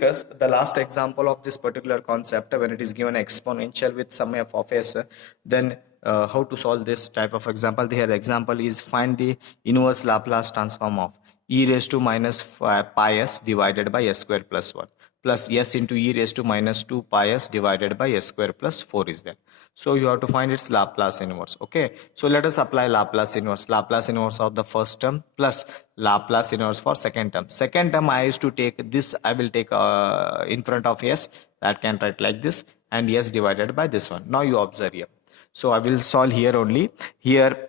discuss the last example of this particular concept when it is given exponential with some f of s. Then how to solve this type of example? Here the example is find the inverse Laplace transform of e raised to minus pi s divided by s square plus 1 plus s into e raised to minus 2 pi s divided by s square plus 4 is there. So you have to find its Laplace inverse. Okay, so let us apply Laplace inverse of the first term plus Laplace inverse for second term. Second term I used to take this, I will take in front of s, that can write like this, and s divided by this one. Now you observe here. So I will solve here only. Here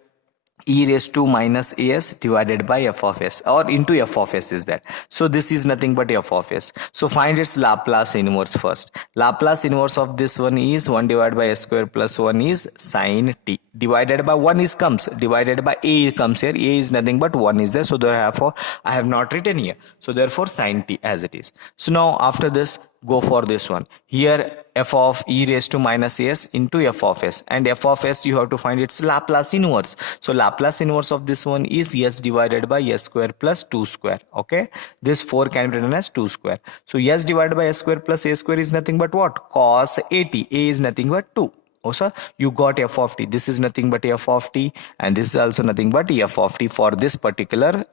e raised to minus as divided by f of s or into f of s is that. So this is nothing but f of s. So find its Laplace inverse first. Laplace inverse of this one is 1 divided by s square plus 1 is sine t divided by 1 is comes divided by a comes here. A is nothing but 1 is there. So therefore I have not written here. So therefore sine t as it is. So now after this go for this one. Here f of e raised to minus as into f of s, and f of s you have to find its Laplace inverse. So Laplace inverse of this one is s divided by s square plus 2 square. Okay, this 4 can be written as 2 square. So s divided by s square plus a square is nothing but what? Cos 80. A is nothing but 2. Oh sir, you got f of t. This is nothing but f of t, and this is also nothing but f of t for this particular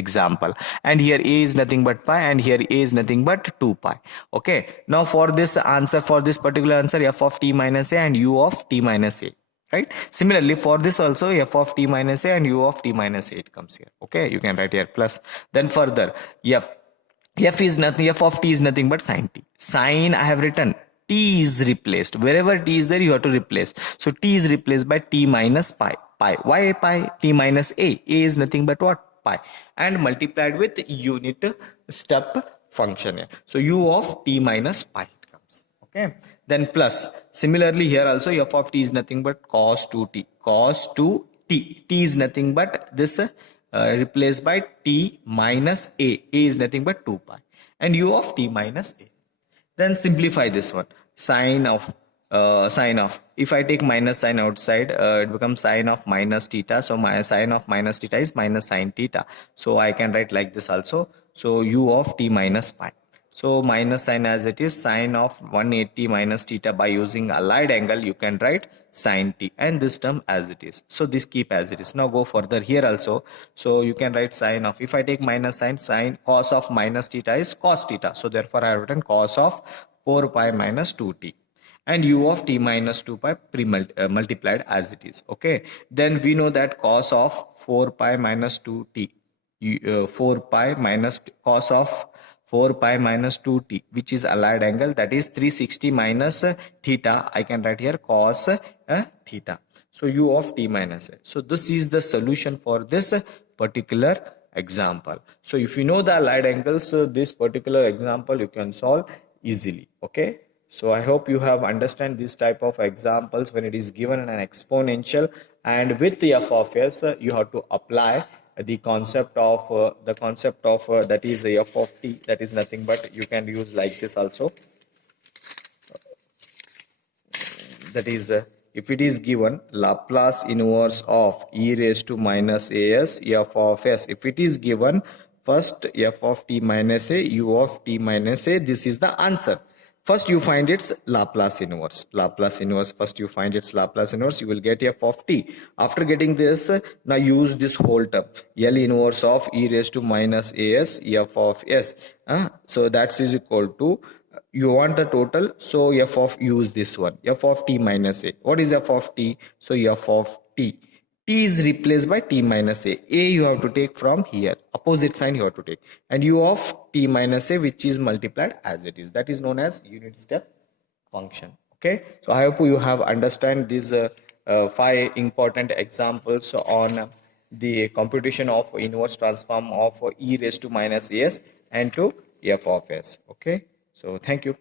example. And here a is nothing but pi, and here a is nothing but 2 pi. Okay, now for this answer, for this particular answer, f of t minus a and u of t minus a, right? Similarly for this also, f of t minus a and u of t minus a, it comes here. Okay, you can write here plus. Then further f is nothing, f of t is nothing but sine t. Sine I have written, t is replaced. Wherever t is there you have to replace. So t is replaced by t minus pi. Why pi? T minus a. A is nothing but what? Pi, and multiplied with unit step function here. So u of t minus pi it comes. Okay, then plus. Similarly here also f of t is nothing but cos 2t. Cos 2t. T is nothing but this replaced by t minus a. A is nothing but 2 pi, and u of t minus a. Then simplify this one. Sine of if I take minus sign outside, it becomes sine of minus theta. So my sine of minus theta is minus sine theta. So I can write like this also. So u of t minus pi. So minus sign as it is, sine of 180 minus theta. By using allied angle you can write sine t, and this term as it is. So this keep as it is. Now go further here also. So you can write sine of, if I take minus sine cos of minus theta is cos theta. So therefore I have written cos of 4 pi minus 2t, and u of t minus 2 pi multiplied as it is. Okay, then we know that cos of 4 pi minus 2t, 4 pi minus cos of 4 pi minus 2t, which is allied angle, that is 360 minus theta. I can write here cos theta. So u of t minus a. So this is the solution for this particular example. So if you know the allied angles, this particular example you can solve easily. Okay, so I hope you have understand this type of examples when it is given an exponential, and with the f of s you have to apply the concept of that is the f of t, that is nothing but you can use like this also. That is if it is given Laplace inverse of e raised to minus as f of s, if it is given first f of t minus a, u of t minus a, this is the answer. First you find its Laplace inverse. First you find its Laplace inverse, you will get f of t. After getting this, now use this whole term, L inverse of e raised to minus as f of s. So that is equal to, you want the total, so f of, use this one, f of t minus a. What is f of t? So f of t. T is replaced by t minus a. A you have to take from here, opposite sign you have to take, and u of t minus a, which is multiplied as it is. That is known as unit step function. Okay, so I hope you have understand these 5 important examples on the computation of inverse transform of e raised to minus as and to f of s. Okay, so thank you.